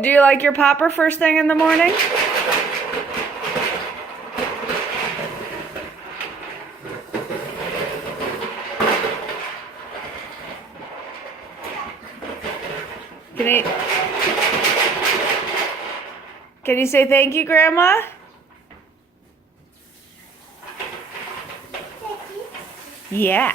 Do you like your popper first thing in the morning? Can you say thank you, Grandma? Yeah.